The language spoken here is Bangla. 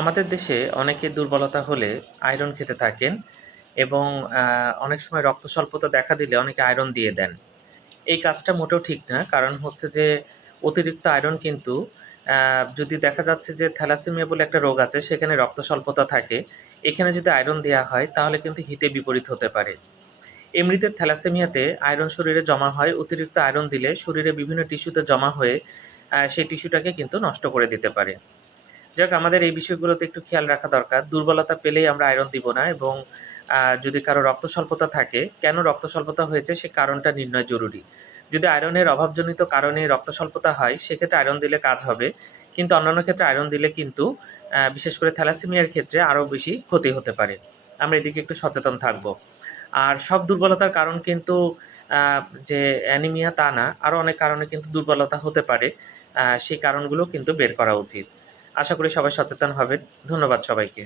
আমাদের দেশে অনেকে দুর্বলতা হলে আয়রন খেতে থাকেন এবং অনেক সময় রক্ত স্বল্পতা দেখা দিলে অনেকে আয়রন দিয়ে দেন। এই কাজটা মোটেও ঠিক না, কারণ হচ্ছে যে অতিরিক্ত আয়রন কিন্তু যদি দেখা যাচ্ছে যে থ্যালাসেমিয়া বলে একটা রোগ আছে, সেখানে রক্ত স্বল্পতা থাকে, এখানে যদি আয়রন দেওয়া হয়, তাহলে কিন্তু হিতে বিপরীত হতে পারে। এমনিতে থ্যালাসেমিয়াতে আয়রন শরীরে জমা হয়, অতিরিক্ত আয়রন দিলে শরীরে বিভিন্ন টিস্যুতে জমা হয়ে সেই টিস্যুটাকে কিন্তু নষ্ট করে দিতে পারে। যাক, আমাদের এই বিষয়গুলোতে একটু খেয়াল রাখা দরকার। দুর্বলতা পেলেই আমরা আয়রন দিব না এবং যদি কারও রক্ত স্বল্পতা থাকে, কেন রক্ত স্বল্পতা হয়েছে সে কারণটা নির্ণয় জরুরি। যদি আয়রনের অভাবজনিত কারণে রক্ত স্বল্পতা হয়, সেক্ষেত্রে আয়রন দিলে কাজ হবে। কিন্তু অন্যান্য ক্ষেত্রে আয়রন দিলে কিন্তু বিশেষ করে থ্যালাসেমিয়ার ক্ষেত্রে আরও বেশি ক্ষতি হতে পারে। আমরা এদিকে একটু সচেতন থাকব। আর সব দুর্বলতার কারণ কিন্তু যে অ্যানিমিয়া তা না, আরও অনেক কারণে কিন্তু দুর্বলতা হতে পারে। সেই কারণগুলো কিন্তু বের করা উচিত। আশা করি সবাই সচেতন হবেন। ধন্যবাদ সবাইকে।